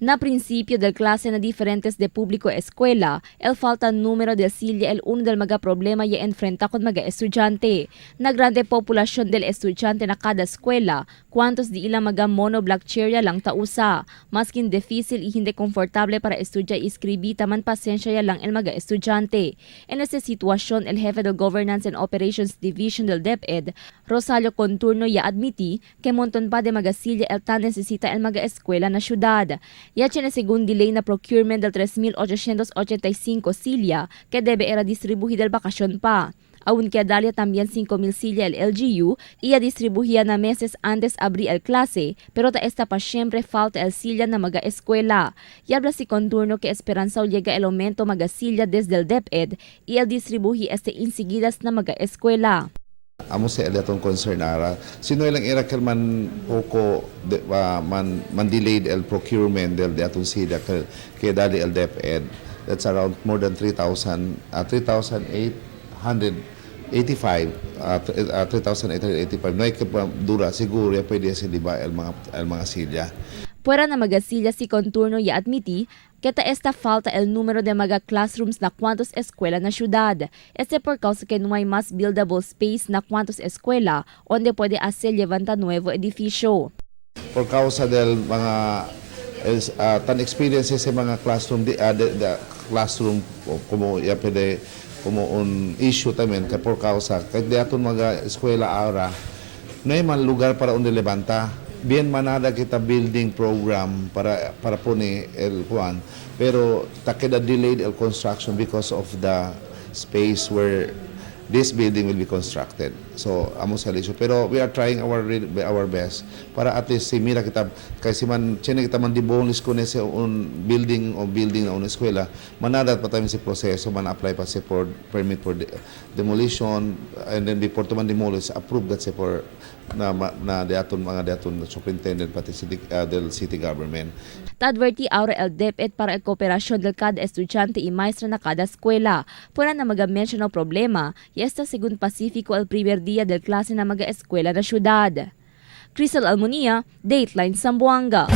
Na principio del clase na diferentes de público escuela, el falta número de silya el uno del mga problema ya enfrenta con mga estudyante. Na grande populasyon del estudyante na kada eskwela, kwantos di ilang mga monoblock chair lang tausa. Maskin difícil y hindi komportable para estudya iskribi taman pasensya ya lang el mga estudyante. En esta situación, el jefe del Governance and Operations Division del DepEd, Rosario Conturno, ya admiti que monton pa de mga silya el tan necesita el mga eskwela na syudad. Yache na según delay na procurement del 3,885 silya que debe era distribuir del bakasyon pa. Aún que dalia también 5,000 silya el LGU y a distribuía na meses antes abrir el clase, pero ta esta pa siempre falta el silya na mga eskwela. Y habla si Conturno que esperanza llega el aumento mga silya desde el DepEd y el distribuir este inseguidas na mga eskwela. Amo sa edatong concern ara. Sino ilang era man poko man delayed el procurement del atong sida kay dali el DepEd. That's around more than 3,885 no hay que dura siguro ya pwede sa diba el mga silya. Puera na mga silya si Conturno ya admiti que ta esta falta el número de mga classrooms na cuantos eskwela na syudad. Este por causa que no hay más buildable space na cuantos eskwela onde puede hacer levanta nuevo edificio. Por causa del mga tan experiences sa mga classroom classroom como ya pwede como un issue tamen que por causa kay diaton mga eskwela ara no hay man lugar para onde levanta. Bien manada kita building program para po ni el Juan, pero takeda delayed el construction because of the space where this building will be constructed. So amo sa issue, pero we are trying our best para at least si mira kita kasi man chene kita man dibolis ko sa un building na una eskwela manada pa tayo si proseso man apply pa si for permit for demolition, and then before to man demolish approve that si for na daton superintendent pati del city government. Tadverti ahora el DepEd para el kooperasyon del cada estudyante y maestra na kada eskwela. Pura na mag-mention ng problema, y esta según Pacifico el primer día del klase na mga eskwela na syudad. Crisel Almonia, Dateline Zamboanga.